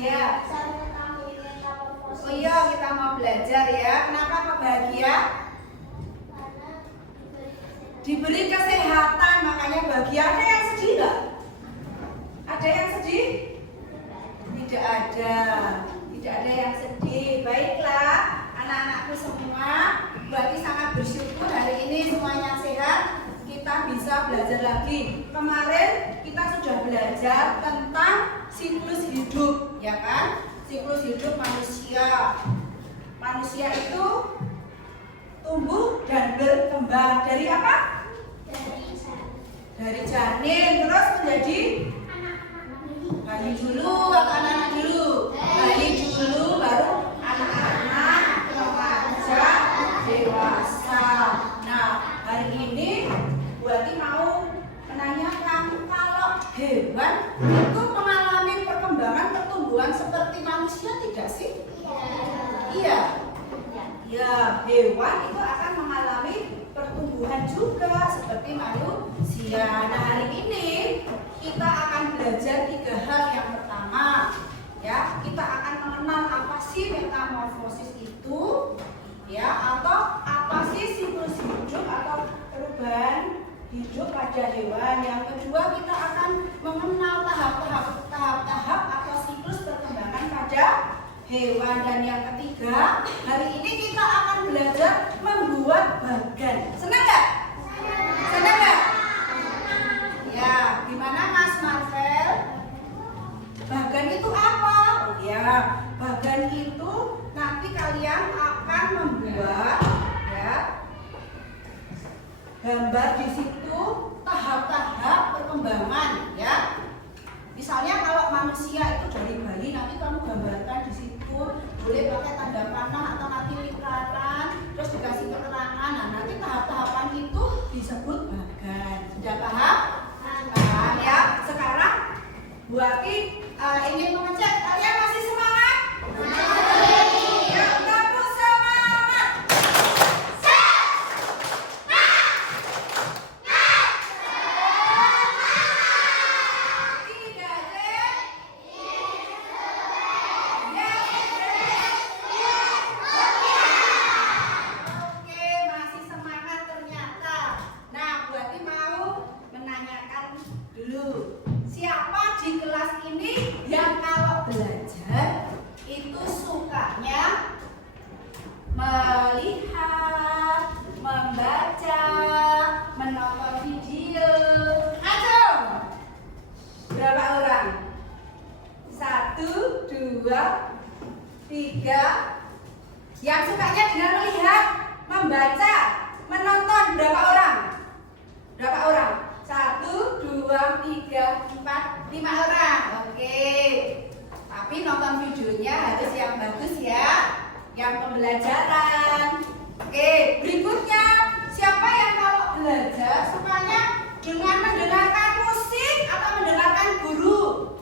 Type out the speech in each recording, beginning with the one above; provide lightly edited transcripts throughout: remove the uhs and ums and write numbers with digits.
bahagia? Oh iya, kita mau belajar ya. Kenapa kok bahagia? Diberi kesehatan, makanya bahagia. Ada yang sedih nggak? Ada yang sedih? Tidak ada. Tidak ada yang sedih. Baiklah, anak-anakku semua, berarti sangat bersyukur hari ini semuanya sehat. Kita bisa belajar lagi. Kemarin kita sudah belajar tentang siklus hidup, ya kan? Siklus hidup manusia. Manusia itu tumbuh dan berkembang dari apa? Dari janin, terus menjadi bayi dulu atau anak-anak dulu? Bayi dulu, baru anak-anak, remaja, dewasa. Nah, hari ini Buati mau menanyakan kalau hewan itu mengalami perkembangan pertumbuhan seperti manusia tidak sih? Iya. Ya, hewan itu akan mengalami pertumbuhan juga seperti manusia. Nah, hari ini kita akan belajar 3 hal. Yang pertama, ya, kita akan mengenal apa sih metamorfosis itu, ya, atau apa sih siklus hidup atau perubahan hidup pada hewan. Yang kedua, kita akan mengenal tahap-tahap atau siklus perkembangan pada hewan. Dan yang ketiga, hari ini kita akan belajar membuat bagan. Senang nggak? Senang nggak? Ya, gimana Mas Marvel? Bagan itu apa? Oh ya, bagan itu nanti kalian akan membuat, ya, gambar di situ tahap-tahap perkembangan, ya. Misalnya kalau manusia itu dari bayi, nanti kamu gambarkan di situ, boleh pakai tanda panah atau nanti lingkaran, terus dikasih keterangan. Nah, nanti tahap-tahapan itu disebut bagan. Sudah paham? Paham ya. Sekarang Buati ingin mengecek kalian masih semangat? Ya, kamu semangat. Siapa di kelas ini yang kalau belajar itu sukanya melihat, membaca, menonton video? Ayo, berapa orang? 1, 2, 3. Yang sukanya dengan melihat, membaca, menonton berapa orang? Berapa orang? 1, 2, 3, 4, 5 orang. Oke. Tapi nonton videonya harus yang bagus ya, yang pembelajaran. Oke, berikutnya, siapa yang kalau belajar sukanya dengan mendengarkan musik atau mendengarkan guru?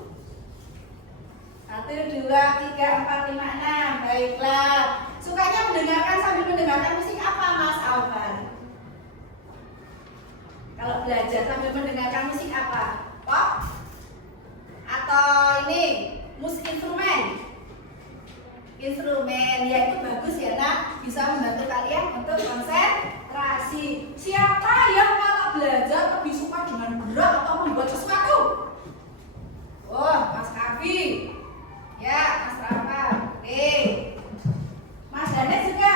1, 2, 3, 4, 5, 6. Baiklah. Sukanya mendengarkan sambil mendengarkan musik apa, Mas Alvan? Kalau belajar sambil mendengarkan musik apa? Pop? Atau ini, musik instrumen? Instrumen, ya itu bagus ya nak, bisa membantu kalian untuk konsentrasi. Siapa yang kalau belajar lebih suka dengan gerak atau membuat sesuatu? Oh, Mas Kavi. Ya, Mas Rafa. Oke. Mas Danes juga.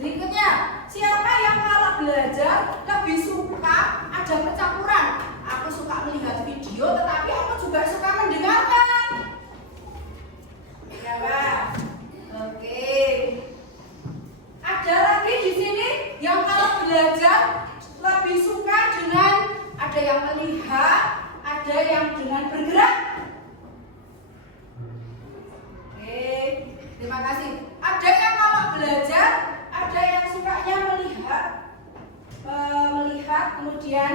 Berikutnya, siapa yang kalau belajar lebih suka ada percampuran? Aku suka melihat video, tetapi aku juga suka mendengarkan. Ya, Pak. Oke. Ada lagi di sini yang kalau belajar lebih suka dengan ada yang melihat, ada yang dengan bergerak. Oke, terima kasih. Ada yang kalau belajar, ada yang sukanya melihat, kemudian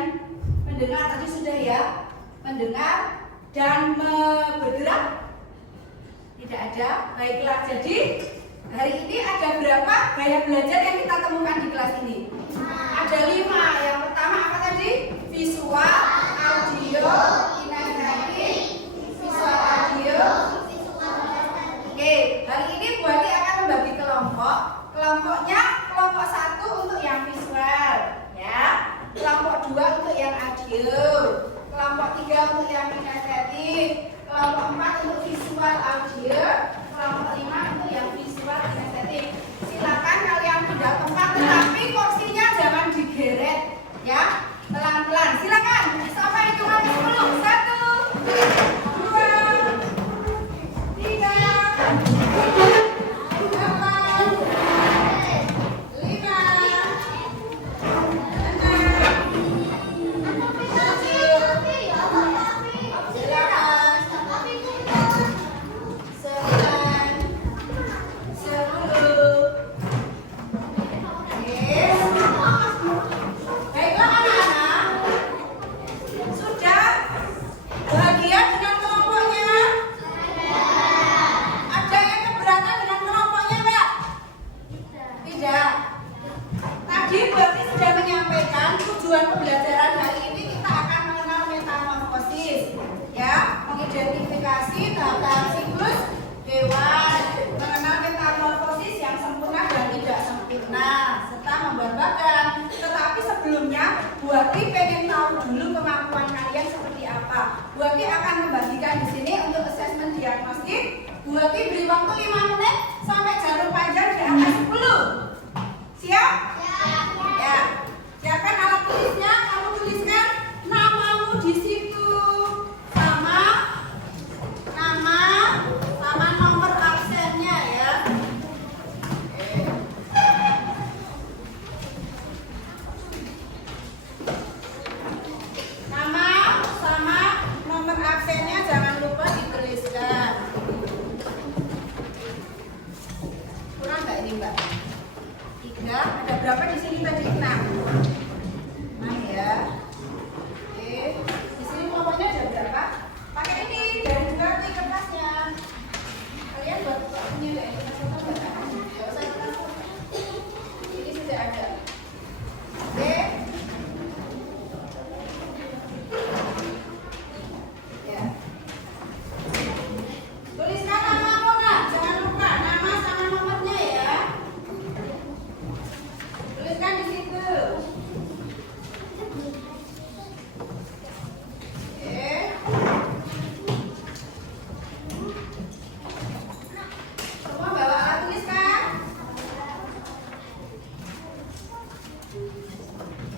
mendengar. Tadi sudah ya, mendengar dan bergerak. Tidak ada. Baiklah, jadi hari ini ada berapa gaya belajar yang kita temukan di kelas ini? Ada 5. Yang pertama apa tadi? Visual, audio, kinestetik, visual audio, Identifikasi tahap-tahap siklus hewan, mengenal metamorfosis yang sempurna dan tidak sempurna, serta membuat bagan. Tetapi sebelumnya, Bu Ati pengen tahu dulu kemampuan kalian seperti apa. Bu Ati akan membagikan di sini untuk asesmen diagnostik. Bu Ati beri waktu 5 menit sampai jarum panjang di angka 10. Siap? Ya. Siapkan alat tulisnya. Kamu tuliskan namamu di situ. Sama nomor absennya ya. Nama sama nomor absennya jangan lupa dituliskan. Kurang nggak ini Mbak? 3. Ada berapa di sini tadi? 6. 6 ya. Oke. Di sini kelompoknya ada berapa? Pakai ini dari juga di kertasnya. Kalian buat ini deh. Nggak usah kertas. Ini sudah ada. Oke. Ya. Tuliskan namamu nak. Jangan lupa nama sama nomornya ya. Tuliskan di situ. Semua bawa alat tulis kan?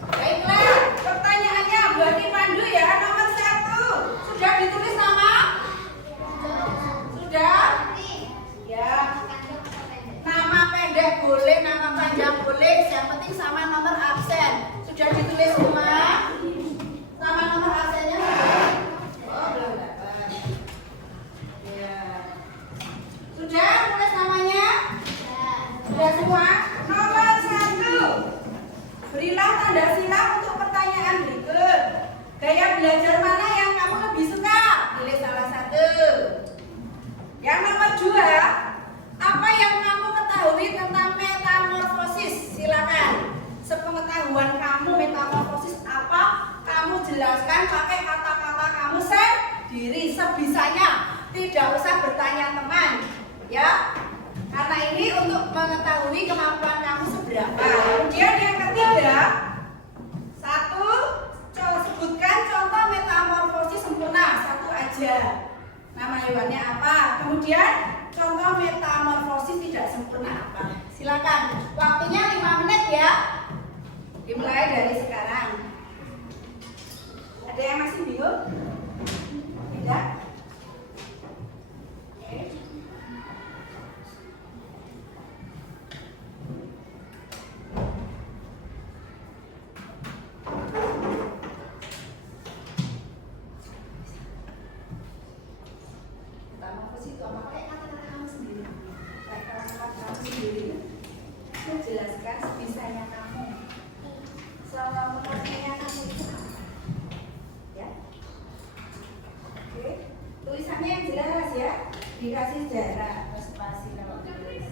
Baiklah, pertanyaannya berarti Pandu ya, nomor 1. Sudah ditulis nama? Sudah? Ya. Nama pendek boleh, nama panjang boleh, yang penting sama nomor absen. Sudah ditulis semua? Sama nomor absennya sudah? Oh, belum dapat. Ya. Sudah tulis namanya? Sudah semua? Nomor 1. Berilah tanda silang untuk pertanyaan berikut. Gaya belajar mana yang kamu lebih suka? Pilih salah satu. Yang nomor 2. Apa yang kamu ketahui tentang metamorfosis? Silakan. Sepengetahuan kamu metamorfosis apa? Kamu jelaskan pakai kata-kata kamu sendiri sebisanya. Tidak usah bertanya teman. Ya, karena ini untuk mengetahui kemampuan kamu seberapa. Kemudian yang ketiga, 1. Sebutkan contoh metamorfosis sempurna. 1 aja. Nama hewannya apa? Kemudian contoh metamorfosis tidak sempurna apa? Silakan. Waktunya 5 menit ya. Dimulai dari sekarang. Ada yang masih bingung? Tidak? Oke. Metamorfosis itu apa? Pakai kata-kata kamu sendiri. Pakai kata-kata kamu sendiri. Jelaskan sebisanya kamu. Semuanya kamu itu apa? Ya. Oke. Tulisannya yang jelas ya. Dikasih jarak atau spasi kalau tulis.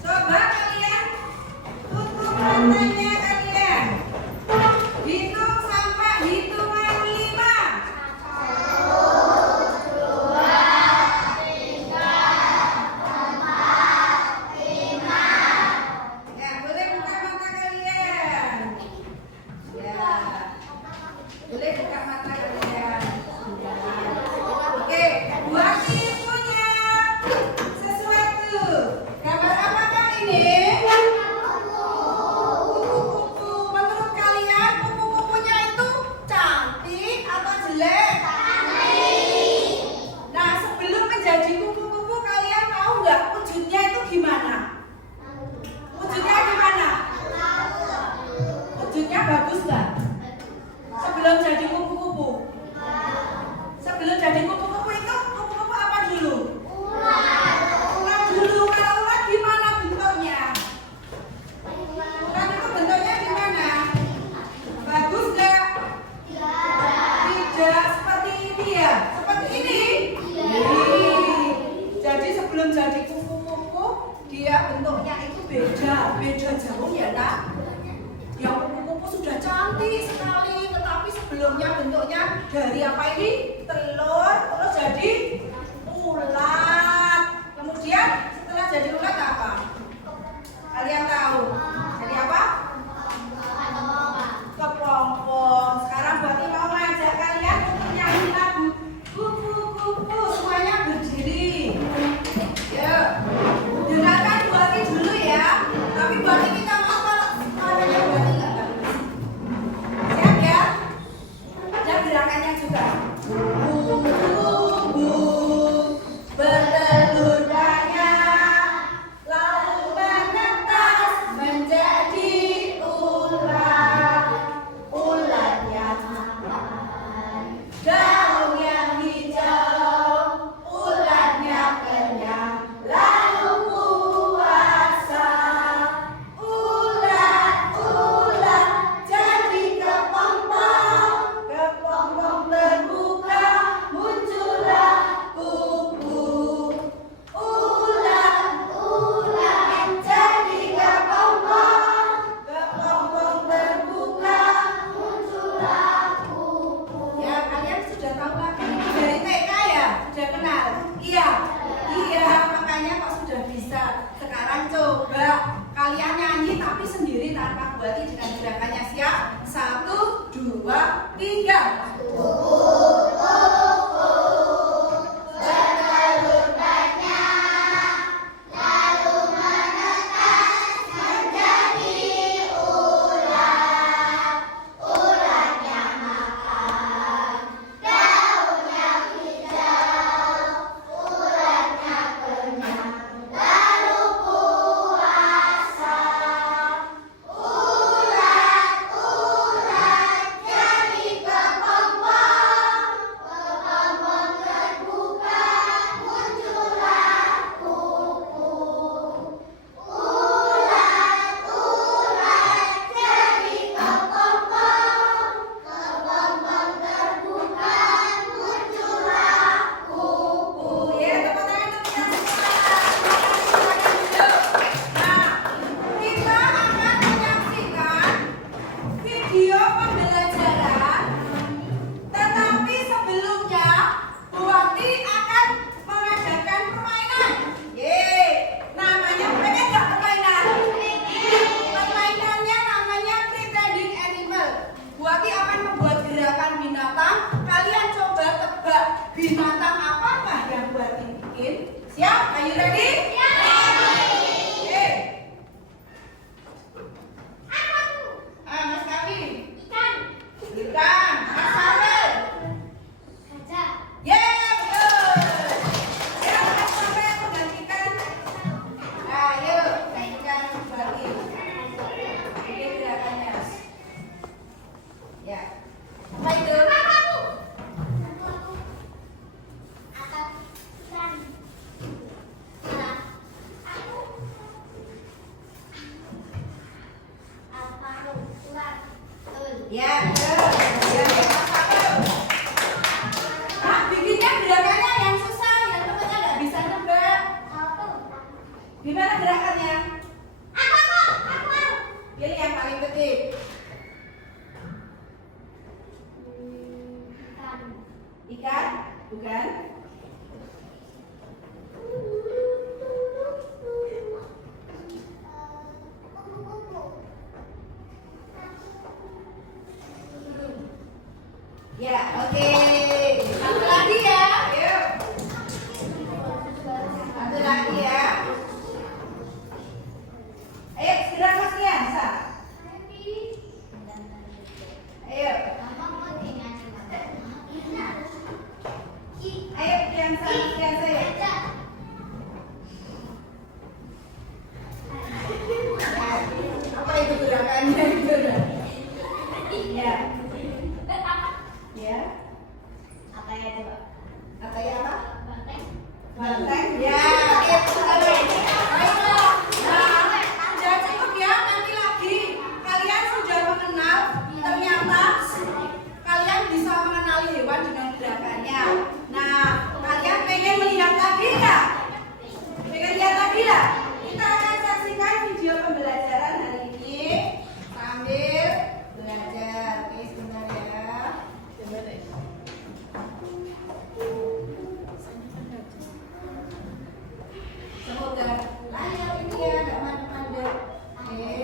Coba kalian tutup matanya kalian. Hitung sampai hitungan 5. 1, 2, 3, 4, 5. Ya, boleh buka mata kalian. Ya. Boleh buka mata kalian. Oke, buat tim punya sesuatu. Gambar apakah ini? Kupu-kupu. Menurut kalian kupu-kupunya itu cantik atau jelek? Nah, sebelum menjadi kupu-kupu kalian tahu nggak wujudnya itu gimana? Wujudnya gimana? Wujudnya bagus nggak? Sebelum jadi kupu-kupu. Sebelum jadi kupu-kupu itu kupu-kupu apa dulu? Ulat dulu. Kalau ulat gimana bentuknya? Ulat itu bentuknya gimana? Bagus nggak? Tidak seperti ini ya? Seperti ini? Jadi sebelum jadi kupu-kupu dia bentuknya itu beda jauh ya nak? Yang kupu-kupu sudah cantik sekali, tetapi sebelumnya bentuknya dari apa ini? Telur, terus jadi ulat. Kemudian setelah jadi ulat apa? Kalian tahu? Jadi apa? Kepompong. Sekarang Buati mau ngajak kalian untuk nyanyi lagu kupu-kupu, semuanya berdiri. Yuk, dengarkan Buati dulu ya. Tapi Buati minta maaf kalau suaranya Buati nggak bagus. Siap ya? Dan gerakannya juga. Kupu-kupu bertelur banyak, lalu menetas menjadi ulat. Ulatnya makan daun yang hijau, ulatnya kenyang, lalu puasa. Ulat jadi kepompong, kepompong terbuka, muncullah kupu. Ulat jadi kepompong, kepompong terbuka, muncullah kupu. Ya, kalian sudah tahu lagi dari TK ya? Sudah kenal? Iya, makanya kok sudah bisa. Sekarang coba kalian nyanyi tapi sendiri tanpa Buati dengan gerakannya. Siap? 1, 2, 3. Bertelur banyak, lalu menetas menjadi ulat. Ulatnya makan daun yang hijau, ulatnya kenyang, lalu puasa. Ulat jadi kepompong, kepompong terbuka, muncullah kupu. Ulat jadi kepompong, kepompong terbuka, muncullah kupu. Ya, tepuk tangan untuk yang semangat. Nah, kita akan menyaksikan video pembelajaran. Tetapi sebelumnya, Buati akan mengadakan permainan. Namanya pengen nggak permainan? Permainannya namanya pretending animal. Buati akan membuat gerakan binatang. Kalian coba tebak binatang apakah yang Buati bikin. Siap? Are you ready? Oke. Mas Kami. Ikan. Mas Farel. Betul. Ya, Mas Farel menggantikan. Ayo, gantikan Buati. Ini gerakannya. Ya. Apa itu? Ya, betul. Ya, Mas Farel. Nah, bikinnya gerakannya yang susah, yang temannya nggak bisa nebak. Gimana gerakannya? Pilih yang paling kecil. Ikan? Bukan? Ya, oke. Satu lagi ya. Yuk. Satu lagi ya. Ayo, segera Mas Rian, Sa. Ayo. Ayo, Rian, Sa, Rian, saya. Apa itu gerakannya? Ya. Ya. Apa ya coba? Apa ya apa? Banteng. Banteng. Ya. Ayolah. Nah, sudah cukup ya. Nanti lagi kalian sudah mengenal. Ternyata kalian bisa mengenali hewan dengan gerakannya. Nah, kalian pengen melihat lagi nggak? Pengen lihat lagi nggak? Kita akan saksikan video pembelajaran hari ini sambil belajar. Oke, sebentar ya. Semoga layar ini ya nggak mandek-mandek. Oke.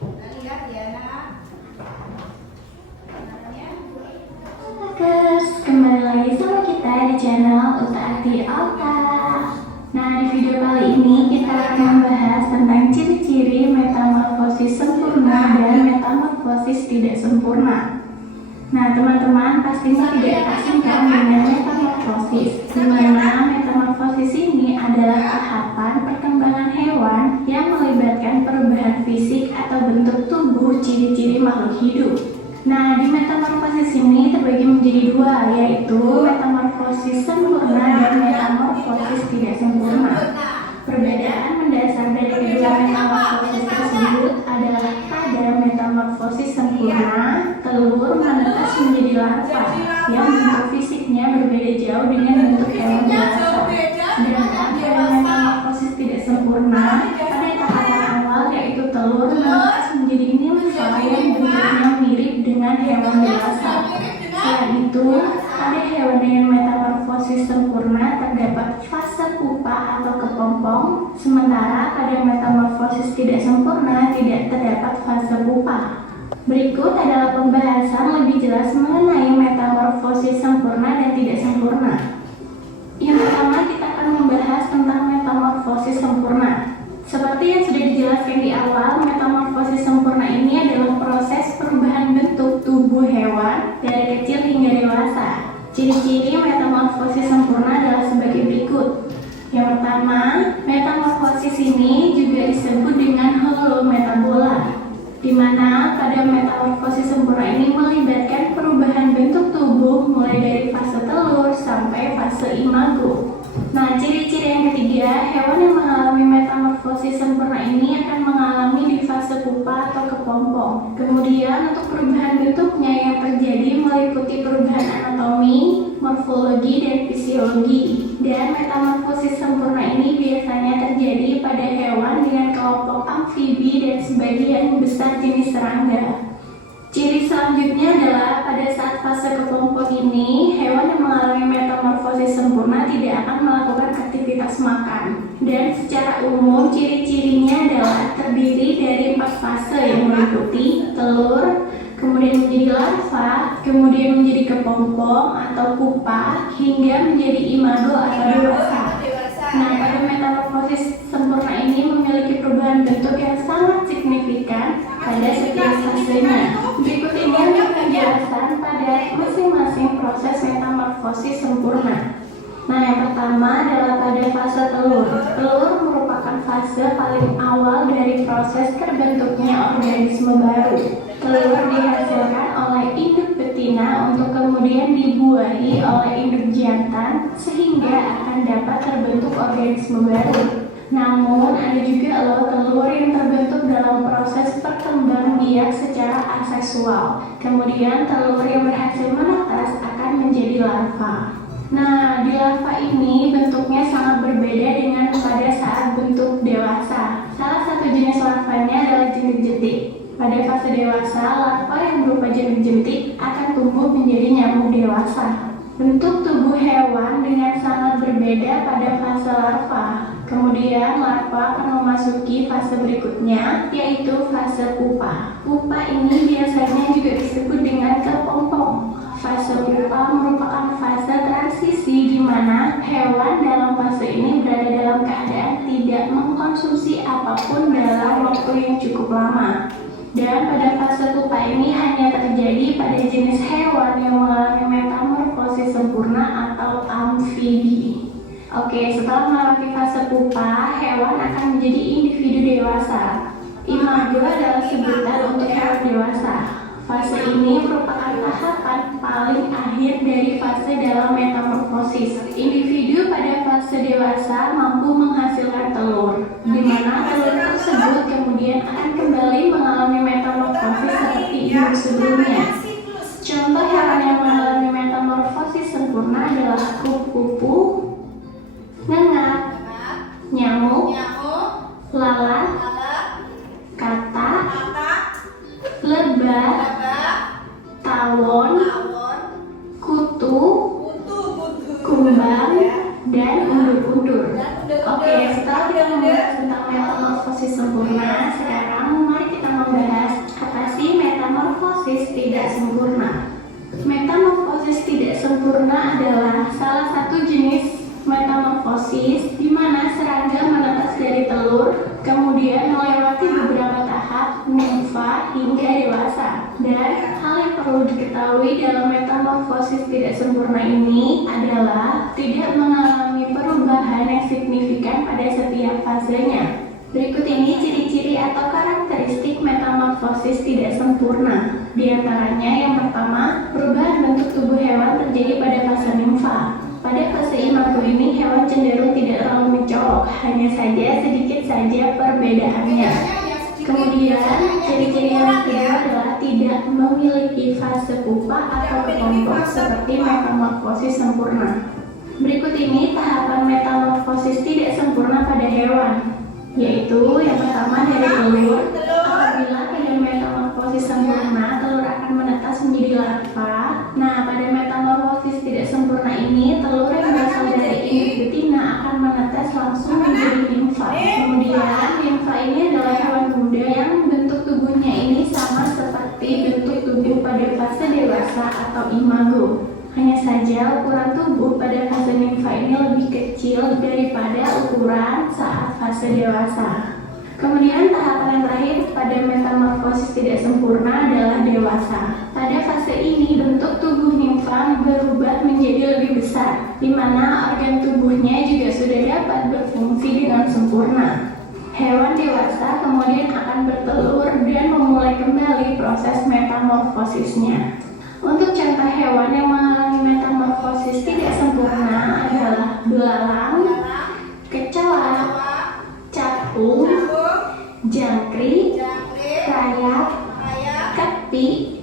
Kita lihat ya nak. Namanya. Guys, kembali lagi sama kita di channel Utaati Alta. Nah, di video kali ini kita akan membahas tentang ciri-ciri metamorfosis sempurna dan metamorfosis tidak sempurna. Nah, teman-teman pastinya tidak asing kan dengan metamorfosis, di mana metamorfosis ini adalah tahapan perkembangan hewan yang melibatkan perubahan fisik atau bentuk tubuh ciri-ciri makhluk hidup. Nah, di metamorfosis ini terbagi menjadi dua, yaitu metamorfosis sempurna dan metamorfosis tidak sempurna. Perbedaan mendasar dari kedua metamorfosis tersebut adalah pada metamorfosis sempurna, telur menetas menjadi larva yang bentuk fisiknya berbeda jauh dengan bentuk hewan dewasa. Sedangkan pada metamorfosis tidak sempurna, pada tahapan awal yaitu telur menetas menjadi nimfa yang bentuknya mirip dengan hewan dewasa. Selain itu, pada hewan dengan metamorfosis sempurna terdapat fase pupa atau kepompong, sementara pada metamorfosis tidak sempurna tidak terdapat fase pupa. Berikut adalah pembahasan lebih jelas mengenai metamorfosis sempurna dan tidak sempurna. Yang pertama, kita akan membahas tentang metamorfosis sempurna. Seperti yang sudah dijelaskan di awal, metamorfosis sempurna ini adalah proses perubahan bentuk tubuh hewan dari kecil hingga dewasa. Ciri-ciri metamorfosis sempurna adalah sebagai berikut. Yang pertama, metamorfosis ini juga disebut dengan holometabola, di mana pada metamorfosis sempurna ini melibatkan perubahan bentuk tubuh mulai dari fase telur sampai fase imago. Nah, ciri-ciri yang ketiga, hewan yang mengalami metamorfosis sempurna ini akan mengalami di fase pupa atau kepompong. Kemudian untuk perubahan bentuknya yang terjadi meliputi perubahan anatomi, morfologi, dan fisiologi. Dan metamorfosis sempurna ini biasanya terjadi pada hewan dengan kelompok amfibi dan sebagian besar jenis serangga. Ciri selanjutnya adalah pada saat fase kepompong ini, hewan yang mengalami metamorfosis sempurna tidak akan melakukan aktivitas makan. Dan secara umum ciri-cirinya adalah terdiri dari 4 fase yang meliputi telur, kemudian menjadi larva, kemudian menjadi kepompong atau pupa, hingga menjadi imago atau dewasa. Nah, pada metamorfosis sempurna ini memiliki perubahan bentuk yang sangat signifikan pada setiap fasenya. Berikut ini adalah penjelasan pada masing-masing proses metamorfosis sempurna. Nah, yang pertama adalah pada fase telur. Telur merupakan fase paling awal dari proses terbentuknya organisme baru. Telur dihasilkan oleh induk betina untuk kemudian dibuahi oleh induk jantan sehingga akan dapat terbentuk organisme baru. Namun ada juga telur yang terbentuk dalam proses perkembangbiak secara aseksual. Kemudian telur yang berhasil menetas akan menjadi larva. Nah, di larva ini bentuknya sangat berbeda dengan pada saat bentuk dewasa. Salah satu jenis larvanya adalah jentik-jentik. Pada fase dewasa, larva yang berupa jentik-jentik akan tumbuh menjadi nyamuk dewasa. Bentuk tubuh hewan dengan sangat berbeda pada fase larva. Kemudian larva akan memasuki fase berikutnya, yaitu fase pupa. Pupa ini biasanya juga disebut dengan kepompong. Fase pupa merupakan fase transisi di mana hewan dalam fase ini berada dalam keadaan tidak mengkonsumsi apapun dalam waktu yang cukup lama. Dan pada fase pupa ini hanya terjadi pada jenis hewan yang mengalami metamorfosis sempurna atau amfibi. Oke, setelah melewati fase pupa, hewan akan menjadi individu dewasa. Imago adalah sebutan untuk hewan dewasa. Fase ini merupakan tahapan paling akhir dari fase dalam metamorfosis. Individu pada fase dewasa mampu menghasilkan telur, di mana telur tersebut kemudian akan kembali mengalami metamorfosis seperti induk sebelumnya. Contoh hewan yang mengalami metamorfosis sempurna adalah kupu-kupu, ngengak, nyamuk, lalat, katak, lebah, tawon, kutu, kumbang, dan undur-undur. Oke, setelah kita membahas tentang metamorfosis sempurna, sekarang mari kita membahas apa sih metamorfosis tidak sempurna. Metamorfosis tidak sempurna adalah salah satu jenis metamorfosis di mana serangga menetas dari telur, kemudian melewati beberapa tahap nimfa hingga dewasa. Dan hal yang perlu diketahui dalam metamorfosis tidak sempurna ini adalah tidak mengalami perubahan yang signifikan pada setiap fasenya. Berikut ini ciri-ciri atau karakteristik metamorfosis tidak sempurna. Di antaranya yang pertama, perubahan bentuk tubuh hewan terjadi pada fase nimfa. Pada fase imago ini hewan cenderung tidak terlalu mencolok, hanya saja sedikit saja perbedaannya. Kemudian, ciri-ciri yang kedua adalah tidak memiliki fase pupa atau kepompong seperti metamorfosis sempurna. Berikut ini tahapan metamorfosis tidak sempurna pada hewan, yaitu yang pertama dari telur. Apabila pada metamorfosis sempurna, telur akan menetas menjadi larva. Nah, pada metamorfosis tidak sempurna ini, telur yang berasal dari induk betina akan menetas langsung menjadi nimfa. Kemudian, nimfa ini adalah hewan muda yang bentuk tubuhnya ini sama seperti bentuk tubuh pada fase dewasa atau imago. Hanya saja ukuran tubuh pada fase nimfa ini lebih kecil daripada ukuran saat fase dewasa. Kemudian tahapan yang terakhir pada metamorfosis tidak sempurna adalah dewasa. Pada fase ini bentuk tubuh nimfa berubah menjadi lebih besar, di mana organ tubuhnya juga sudah dapat berfungsi dengan sempurna. Hewan dewasa kemudian akan bertelur dan memulai kembali proses metamorfosisnya. Untuk contoh hewan yang mengalami metamorfosis tidak sempurna adalah belalang, kecoa, capung, jangkrik, rayap, kepi,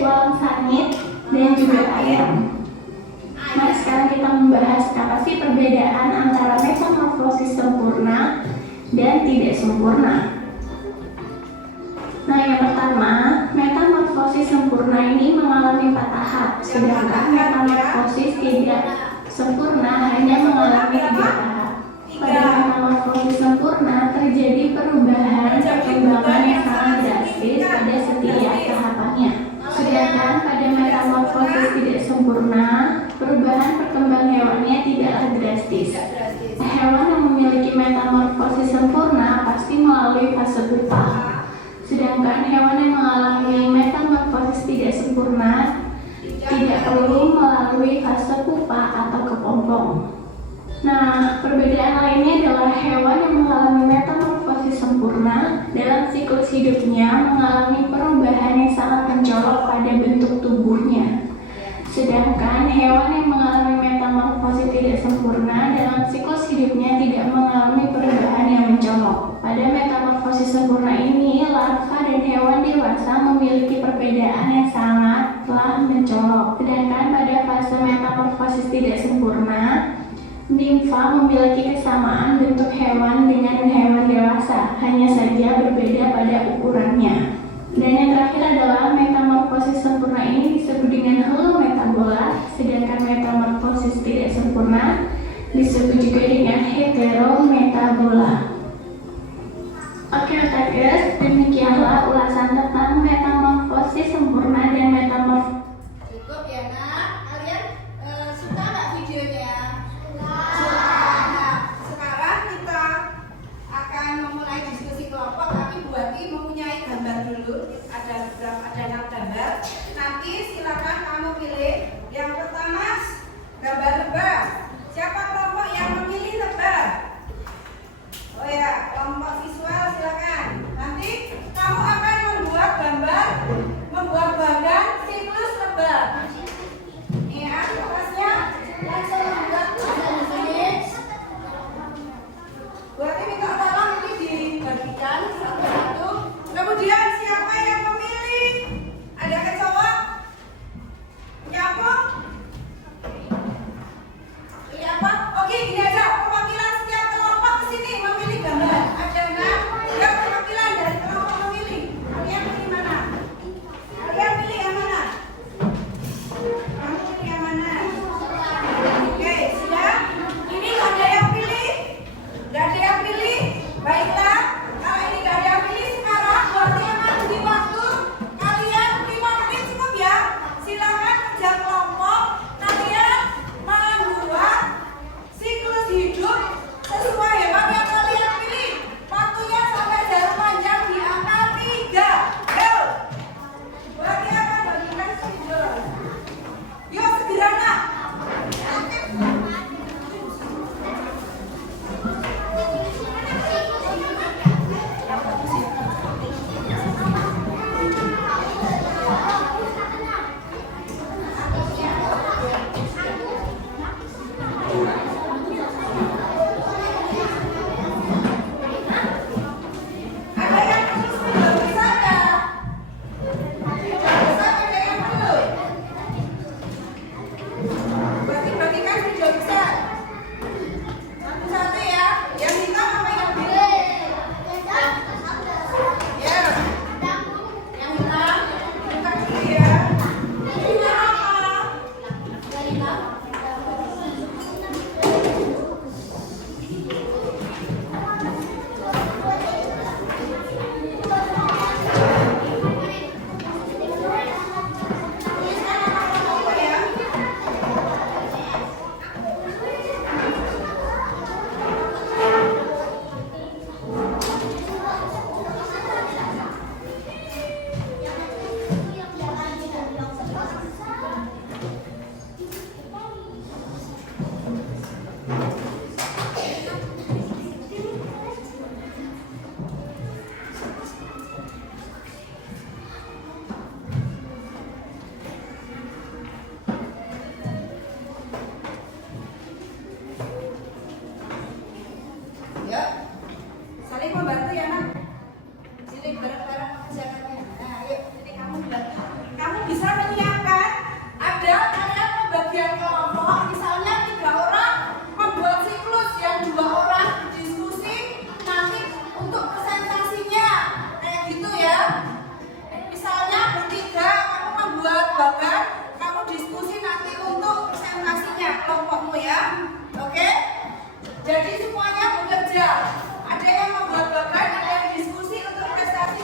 walang sangit, dan juga ayam. Nah, sekarang kita membahas apa sih perbedaan antara metamorfosis sempurna dan tidak sempurna. Nah, yang pertama, metamorfosis sempurna ini mengalami 4 tahap, sedangkan metamorfosis tidak sempurna hanya mengalami 3 tahap. Pada metamorfosis sempurna terjadi perubahan perkembangan yang sangat drastis pada setiap tahapannya. Sedangkan pada metamorfosis tidak sempurna, perubahan perkembangan hewannya tidaklah drastis. Hewan yang memiliki metamorfosis sempurna pasti melalui fase pupa. Sedangkan hewan yang mengalami metamorfosis tidak sempurna tidak perlu melalui fase pupa atau kepompong. Nah, perbedaan lainnya adalah hewan yang mengalami metamorfosis sempurna dalam siklus hidupnya mengalami perubahan yang sangat mencolok pada bentuk tubuhnya. Sedangkan hewan yang mengalami metamorfosis tidak sempurna dalam siklus hidupnya tidak mengalami perubahan yang mencolok. Pada metamorfosis sempurna ini, larva dan hewan dewasa memiliki perbedaan yang sangatlah mencolok. Sedangkan pada fase metamorfosis tidak sempurna, siswa memiliki kesamaan bentuk hewan dengan hewan dewasa, hanya saja berbeda pada ukurannya. Dan yang terakhir adalah metamorfosis sempurna ini disebut dengan holometabola, sedangkan metamorfosis tidak sempurna disebut juga dengan heterometabola. Oke otakers, demikianlah ulasan tentang metamorfosis sempurna dan metamorfosis. Cukup ya nak, kalian suka nggak videonya? Nah, sekarang kita akan memulai diskusi kelompok, tapi Bu Ati mempunyai gambar dulu. Ada beberapa gambar. Nanti silakan kamu pilih. Yang pertama gambar lebah. Siapa kelompok yang memilih lebah? Oh ya, kelompok visual silakan. Nanti kamu akan membuat gambar, membuat bagan siklus lebah. Ya, tugasnya langsung membuat bagan ini. Berarti minta tolong ini dibagikan satu-satu. Kemudian siapa yang memilih? Ada kecoa? Nyamuk? Pilih apa? Oke, gini aja. Perwakilan setiap kelompok ke sini memilih gambar. Ada 6 yang perwakilan dari kelompok memilih. Kalian pilih mana? Kalian pilih yang mana? Kamu pilih yang mana? Oke, sudah? Ini nggak ada yang pilih? Nggak ada yang pilih? Baiklah. Kalau ini nggak ada yang pilih sekarang, berarti akan beri waktu kalian 5 menit cukup ya. Silakan kerja kelompok. Kalian membuat siklus hidup sesuai hewan yang kalian pilih. Waktunya sampai jarum panjang di angka 3. Ayo. Berarti akan bagikan video. Yuk segera nak. Ada yang terus belum bisa nggak? Bisa ada yang belum? Berarti bagikan video bisa. Satu-satu ya. Yang hitam apa yang biru? Ya. Yang hitam. Kita dulu ya. Ini apa? Tuliskan nama kelompok ya. Yuk, saling membantu ya nak. Sini bareng-bareng kerjaannya. Nah, yuk, ini kamu bantu. Kamu bisa menyiapkan. Ada kalian pembagian kelompok. Misalnya 3 orang membuat siklus, yang 2 orang diskusi nanti untuk presentasinya kayak gitu ya. Misalnya bertiga kamu membuat bagan, kamu diskusi nanti untuk presentasinya kelompokmu ya. Oke? Jadi semuanya bekerja. Ada yang membuat bagan, ada yang diskusi untuk presentasi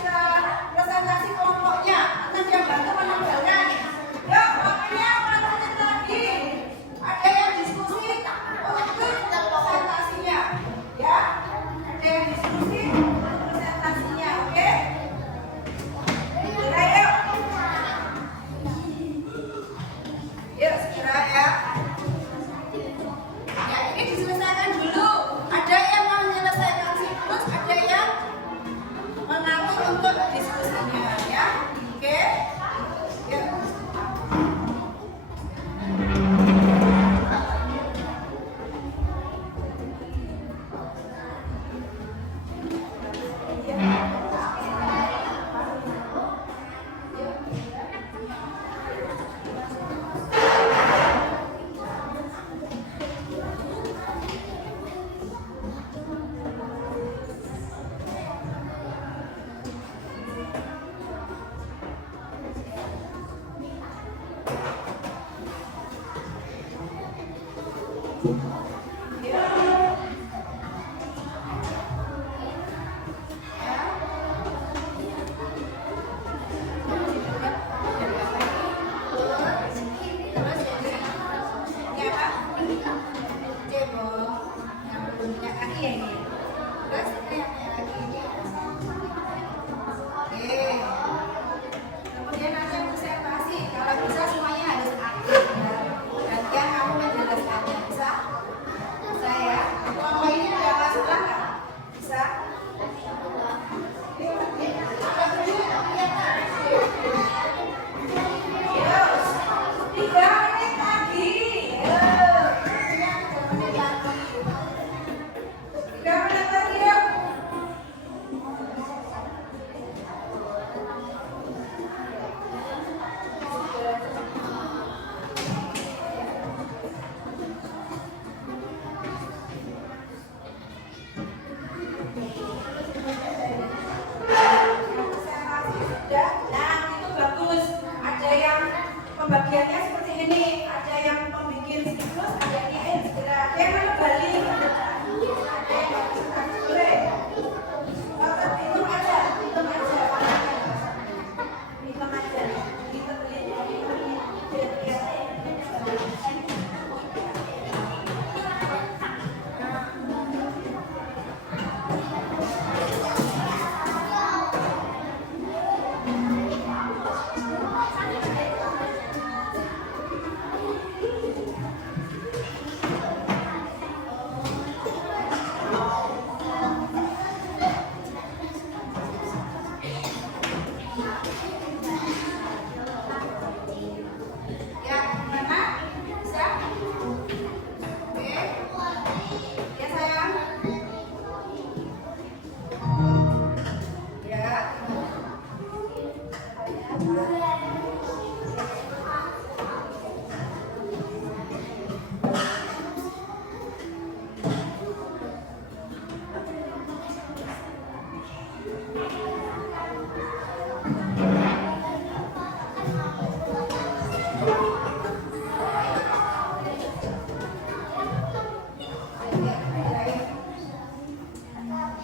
Udah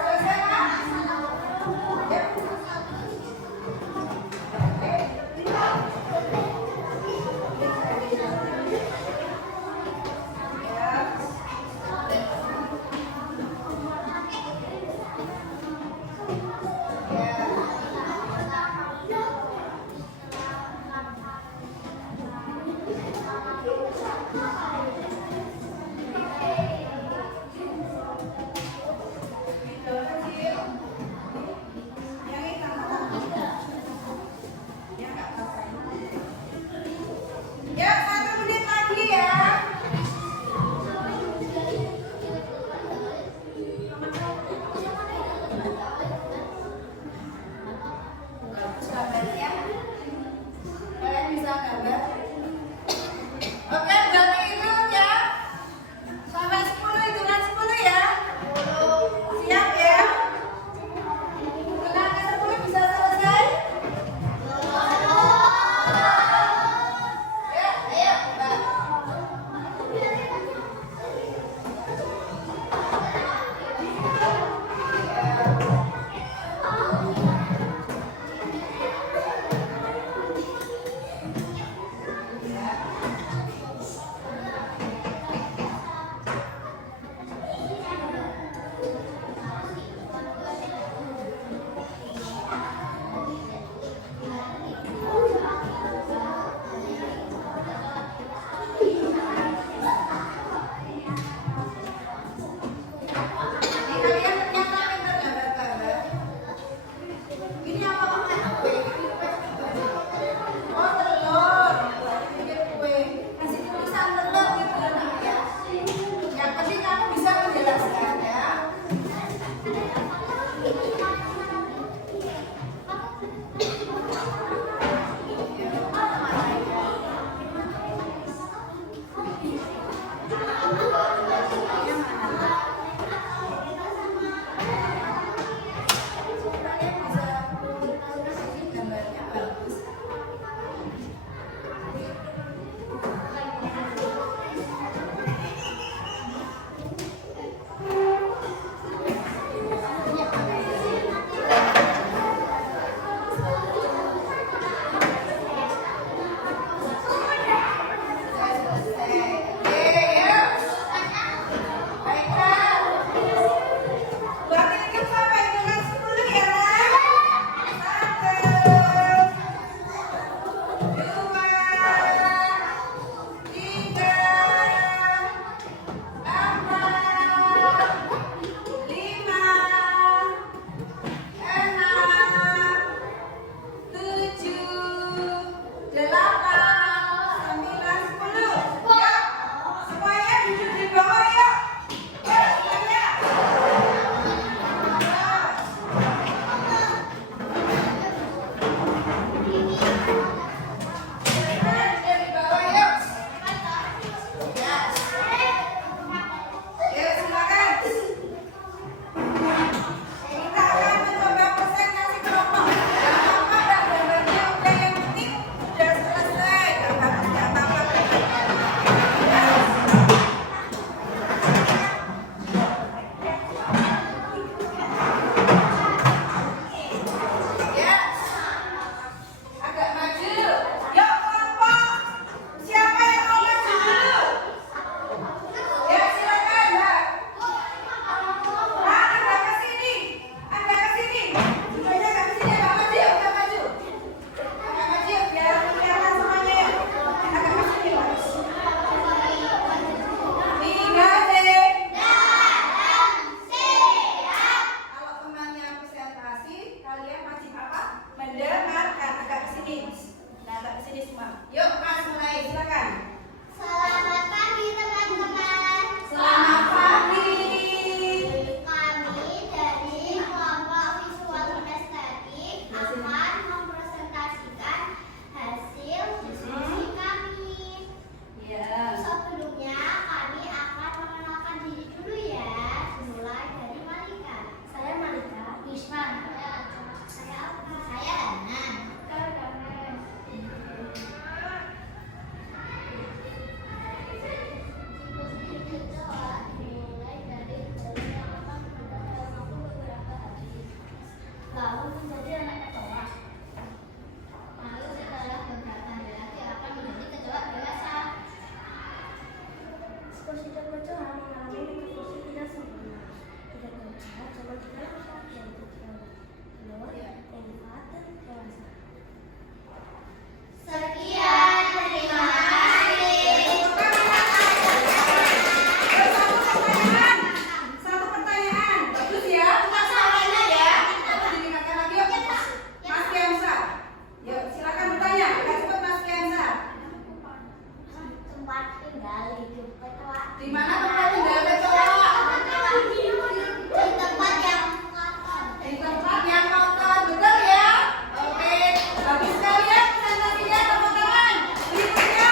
selesai, Kak? Ya. Siklus hidup berjalan mengalami metamorfosis tidak sempurna. Tidak berjalan cuma 3 tahap yaitu telur, tempat, dan dewasa. Sekian, terima kasih. Satu pertanyaan, bagus ya. Masalahnya ya. Diingatkan lagi yuk. Mas Kensa. Yuk, silakan bertanya. Cepat Mas Kensa. Tempat tinggal hidup kecoa. Di mana tempat tinggal kecoa? Di tempat yang kotor. Di tempat yang kotor, betul ya? Oke, bagus sekali ya presentasinya, tepuk tangan. Berikutnya,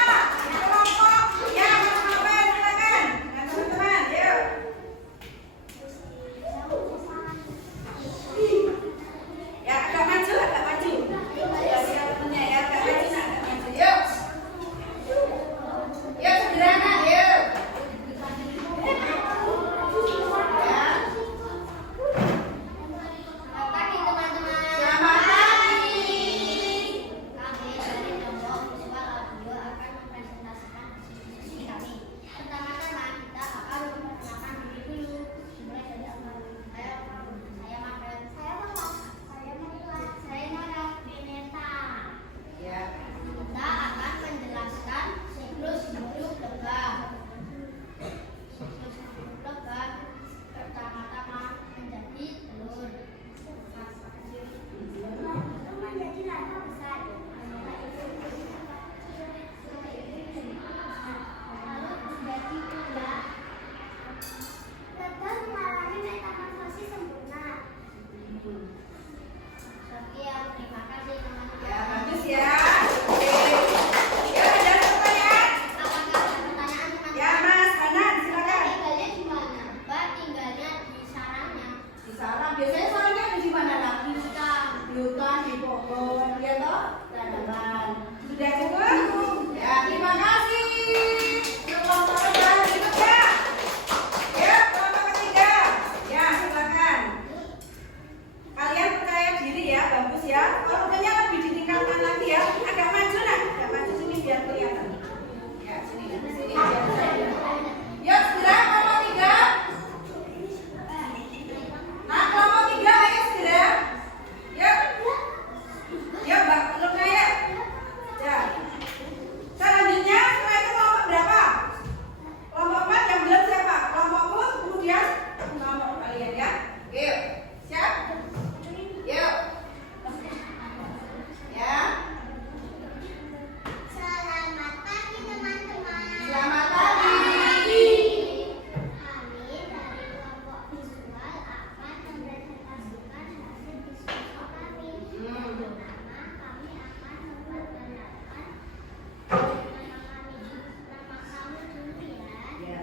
kelompok yang menghafal, silakan. Dengan teman-teman, yuk. Ya, agak maju, agak maju. Ya, siap temennya ya, agak maju, agak maju. Yuk. Yuk, sederhana, yuk. Ya. Selamat pagi teman-teman. Selamat pagi. Kami dari kelompok visual audio akan mempresentasikan visi kami. Pertama-tama kita akan memperkenalkan diri dulu. Dimulai dari awal. Saya Maret. Saya Mama. Saya Manila. Saya Nora. Beneta. Ya. Kita akan menjelaskan siklus hidup lebah. Siklus hidup lebah pertama-tama menjadi telur. Menjadi larva besar. Lalu menjadi kuda. Lebah mengalami metamorfosis sempurna. Sekian, terima kasih teman-teman. Ya, bagus ya. Oke. Yuk, ada pertanyaan? Apakah ada pertanyaan teman-teman? Ya, Mas Hanan, silakan. Tinggalnya di mana? Mbak tinggalnya di sarangnya. Di sarang, biasanya sarangnya di mana lah? Di hutan. Di hutan, di pohon, ya toh? Tanaman. Sudah cukup? Ya, terima kasih. Kelompok kedua berikutnya. Ya, kelompok ketiga. Ya, silakan. Kalian percaya diri ya, bagus ya. Rutenya lebih ditingkatkan lagi ya. Agak maju nak, agak maju sini biar kelihatan. Ya, sini biar kelihatan. Yuk, segera kelompok tiga. Nah, kelompok tiga, ayo segera. Yuk. Yuk, Mbak, belum ya. Ya. Selanjutnya, setelah itu kelompok berapa? Kelompok 4 yang belum siapa? Kelompokku, kemudian kelompok kalian ya. Yuk, siap? Yuk. Ya. Selamat pagi teman-teman. Selamat pagi. Kami dari kelompok visual akan mempresentasikan hasil diskusi kami. Pertama, kami akan memperkenalkan nama kami. Nama kamu dulu ya.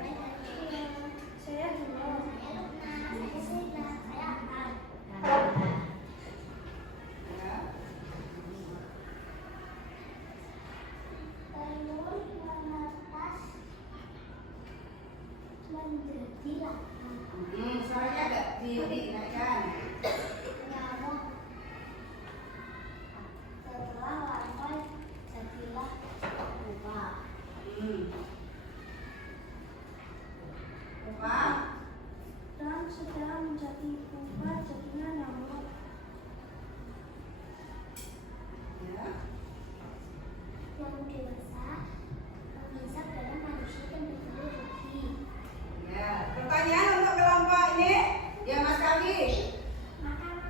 Saya dulu. Saya Lukna. Saya Sheila. Saya Akal. Ya. Telur menetas menjadi larva. Suaranya agak dinaikkan. Nyamuk. Setelah larva jadilah pupa. Apa? Dan setelah menjadi pupa jadilah nyamuk. Ya. Yang dewasa menghisap darah manusia dan bertelur lagi. Ya. Pertanyaan untuk kelompok ini, ya Mas Kavi. Makanan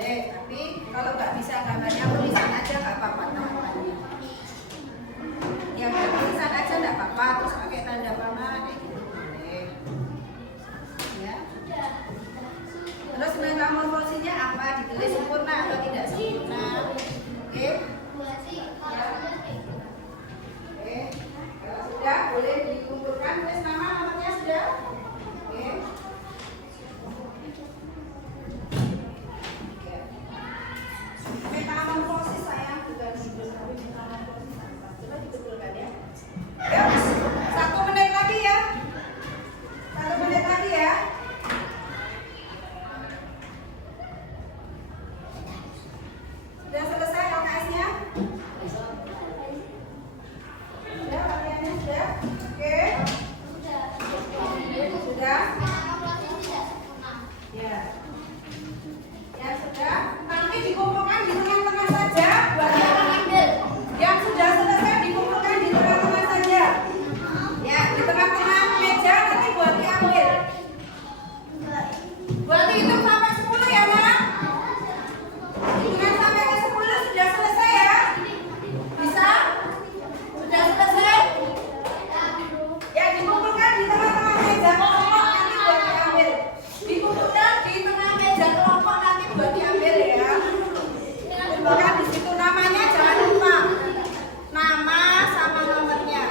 boleh. Tapi kalau nggak bisa gambarnya tulisan aja nggak apa-apa teman-teman. Ya tulisan aja nggak apa-apa, terus pakai tanda panah kayak gitu boleh. Ya. Terus metamorfosisnya apa? Ditulis sempurna atau tidak sempurna? Oke. Oke. Kalau sudah boleh dikumpulkan tulis nama-namanya sudah. Oke. Metamorfosis sayang bukan hidup tapi metamorfosis apa? Coba dibetulkan ya. Yuk, 1 menit lagi ya. 1 menit lagi ya. Sudah selesai LKS-nya? Sudah latihannya sudah? Oke. Sudah? Ya. Ya sudah. Nanti dikumpulkan di tengah-tengah saja buat yang sudah selesai dikumpulkan di tengah-tengah saja. Ya, di tengah-tengah meja nanti buat diambil. Buat hitung sampai 10 ya, Nak. Hitungan sampai ke 10 sudah selesai ya? Bisa? Sudah selesai? Ya, dikumpulkan di tengah-tengah meja kelompok nanti buat diambil. Dikumpulkan di tengah meja kelompok nanti buat diambil ya. Kumpulkan di situ namanya jangan lupa. Nama sama nomornya.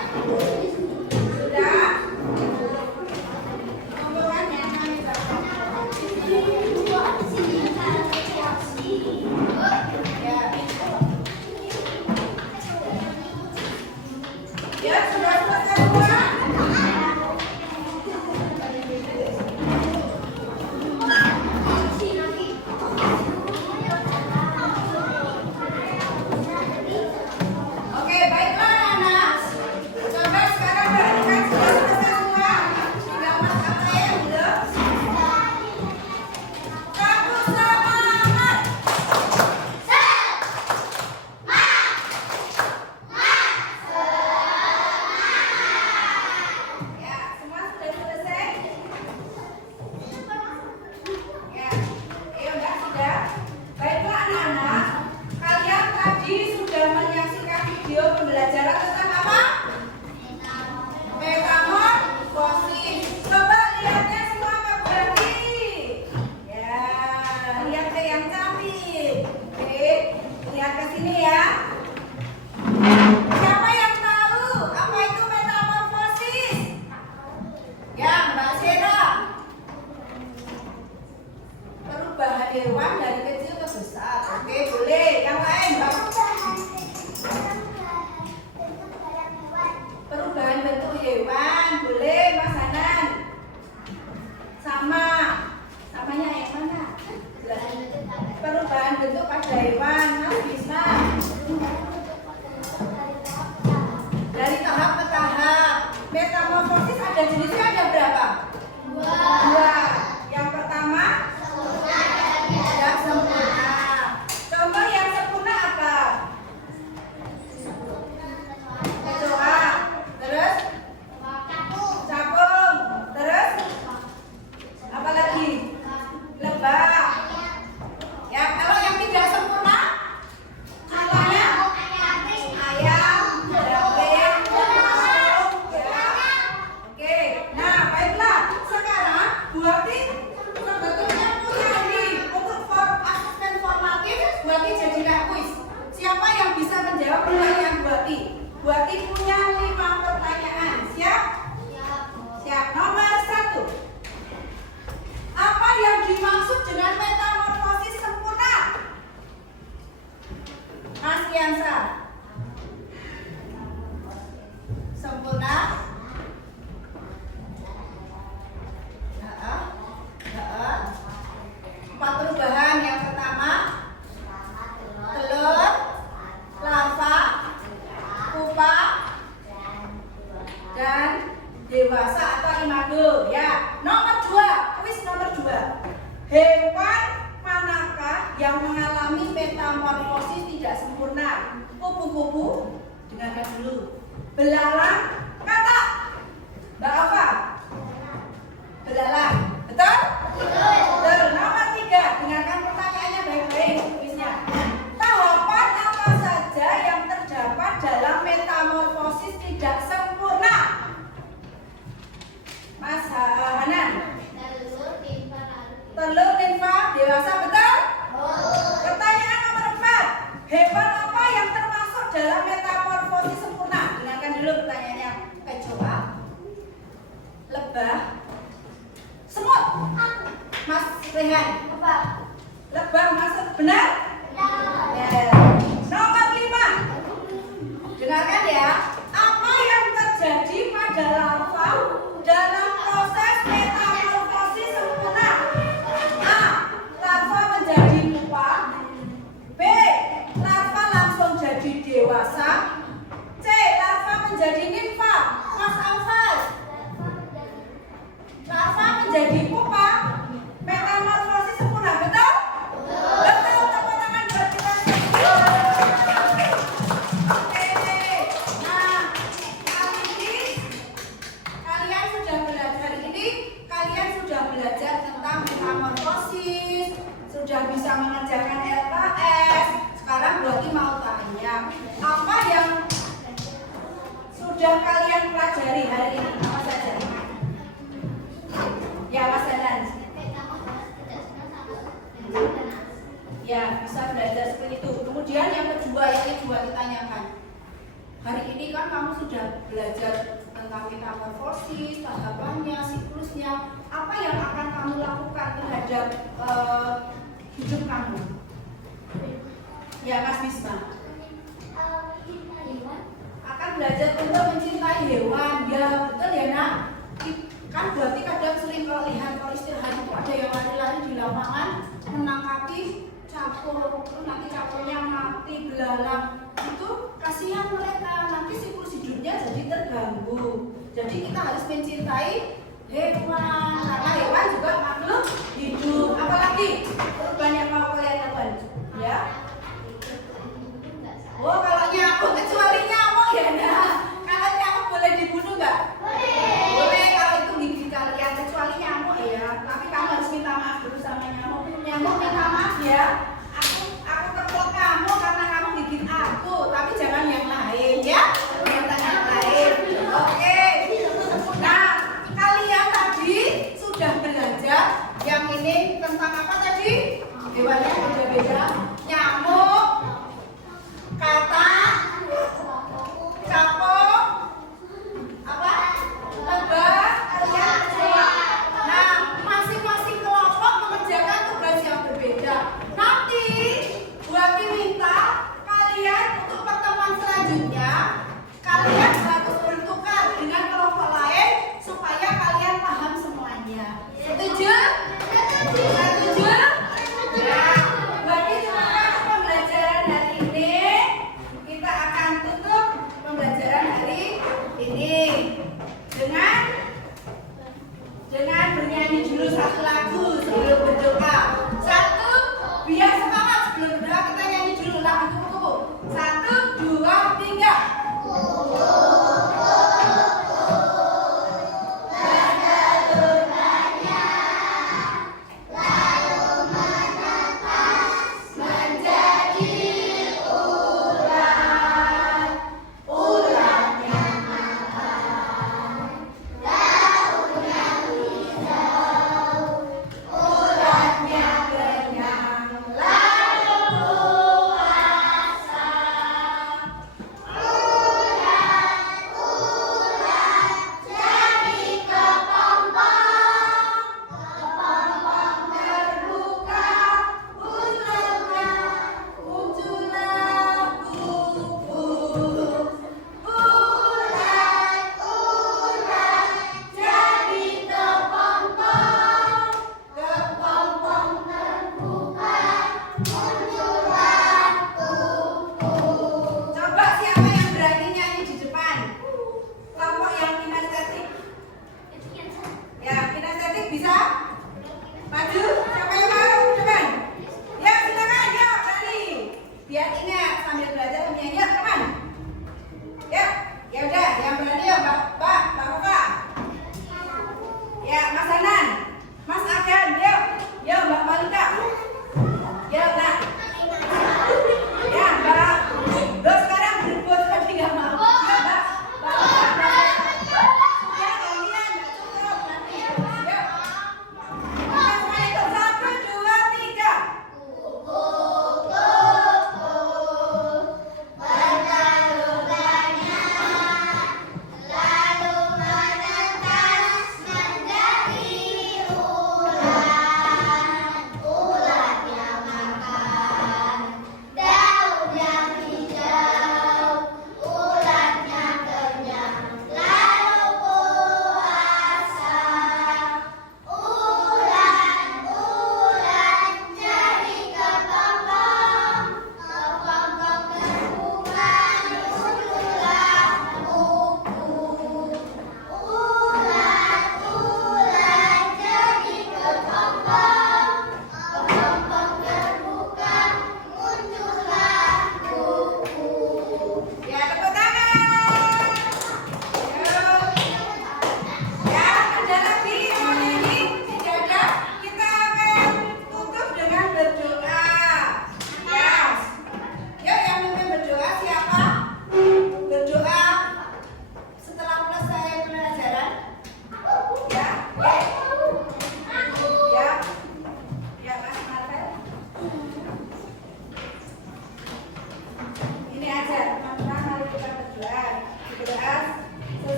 Sudah? Kumpulkan ya meja. Ya, sudah selesai semua? Oke, baiklah anak. Coba sekarang perhatikan sudah selesai semua. Tinggal Mas apa ya belum? Kamu semangat. Ya, semua sudah selesai? Ya, enggak sudah. Baiklah anak-anak, kalian tadi sudah menyaksikan video pembelajaran tentang apa? Metamorfosis. Coba lihatnya semua kembali. Ya, lihat ke yang cantik. Oke, lihat ke sini ya. Siapa yang tahu apa itu metamorfosis? Ya, Mbak Sera. Perubahan hewan dari kecil ke besar. Oke, boleh. Yang lain, Mbak. Perubahan bentuk hewan, boleh, Mas Hanan. Samanya yang mana? Perubahan bentuk pada hewan, Mas Bisma. Dari tahap ke tahap. Metamorfosis ada jenisnya ada berapa? 2. Yang pertama tidak sempurna. Contoh yang sempurna apa? Kecoa. Terus capung. Terus apa lagi? Lebah. Ya, kalau yang tidak sempurna contohnya ayam, delfin, burung. Ya. Oke. Nah, baiklah. Sekarang buati sebetulnya punya ini untuk form asesmen formatif. Buati jadikan kuis. Siapa yang bisa menjawab pertanyaan Buati? Buati punya 5 pertanyaan. Siap? Siap. Nomor 1. Apa yang dimaksud dengan metamorfosis sempurna? Mas Kiansa. Sempurna? Empat perubahan. Yang pertama telur, lava, pupa, dan dewasa atau imago. Ya. Nomor 2, kuis nomor 2. Hewan manakah yang mengalami metamorfosis tidak sempurna? Kupu-kupu, dengarkan dulu. Belalang, katak. Mbak Ova. Belalang, betul? Betul. Nomor 3, dengarkan pertanyaannya baik-baik. menjadi pupa, metamorfosis sempurna, betul? Betul, tepuk tangan buat kita semua. Oke, nah kalian sudah belajar tentang metamorfosis, sudah bisa mengerjakan LKS. Sekarang berarti mau tanya, apa yang sudah kalian pelajari hari ini? Apa saja? Ya, Mas Danan. Ya, bisa belajar seperti itu. Kemudian yang kedua ditanyakan. Hari ini kan kamu sudah belajar tentang metamorfosis, tahapannya, siklusnya. Apa yang akan kamu lakukan terhadap hidup kamu? Ya, Mas Bisma. Akan belajar untuk mencintai hewan. Ya, betul ya, Nak? Kan berarti kadang sering kalau lihat kalau istirahat itu ada yang lari-lari di lapangan menangkapi capur, terus nanti capurnya mati belalang. Itu kasihan mereka, nanti siklus hidupnya jadi terganggu. Jadi kita harus mencintai hewan, karena hewan juga makhluk hidup. Apalagi banyak mau